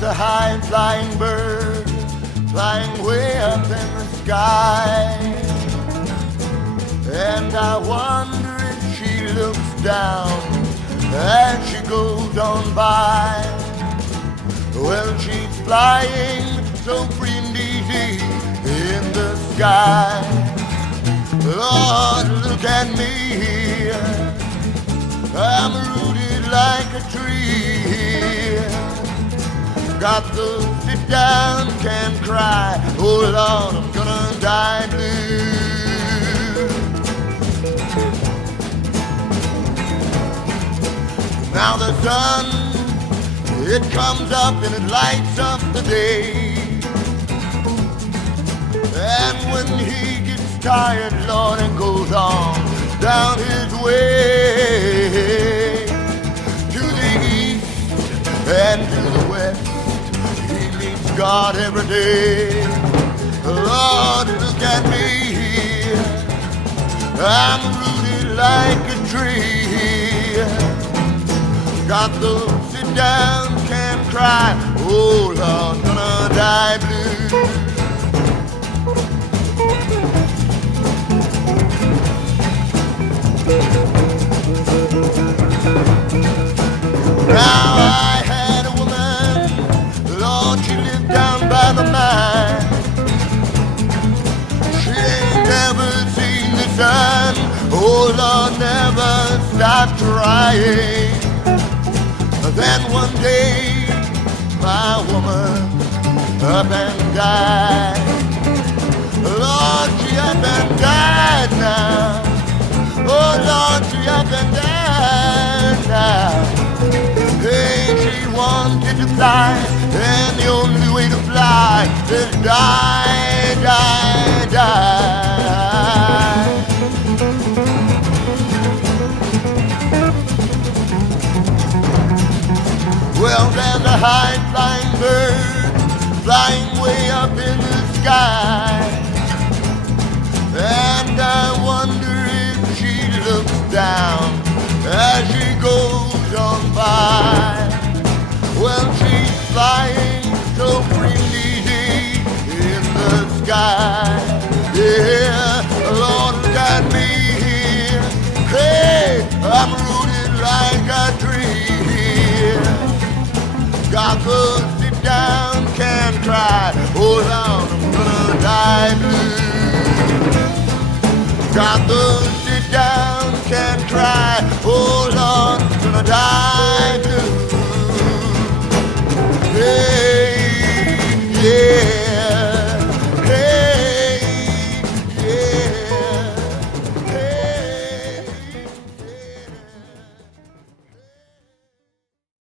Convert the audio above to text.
There's a high-flying bird flying way up in the sky, and I wonder if she looks down as she goes on by. Well, she's flying so free and easy in the sky. Lord, look at me here, I'm rooted like a tree. Got to sit down, can't cry. Oh Lord, I'm gonna die blue. Now the sun, it comes up and it lights up the day. And when he gets tired, Lord, and goes on down his way to the east and to the west, God every day. Lord, look at me here, I'm rooted like a tree. Got to sit down, can't cry. Oh Lord, gonna die blue. Now I had a woman, Lord, she lived down by the mine. She ain't never seen the sun. Oh Lord, never stopped trying. Then one day, my woman up and died. Lord, she up and died now. Oh Lord, she up and died now. Hey, she wanted to fly, and the only way to fly is die, die, die. Well, there's a high-flying bird flying way up in the sky, and I wonder if she looks down as she goes on by. Well, she's flying so free and easy in the sky. Yeah, Lord, look at me here. Hey, I'm rooted like a tree. Got to sit down, can't cry. Oh Lord, I'm gonna die blue. Got to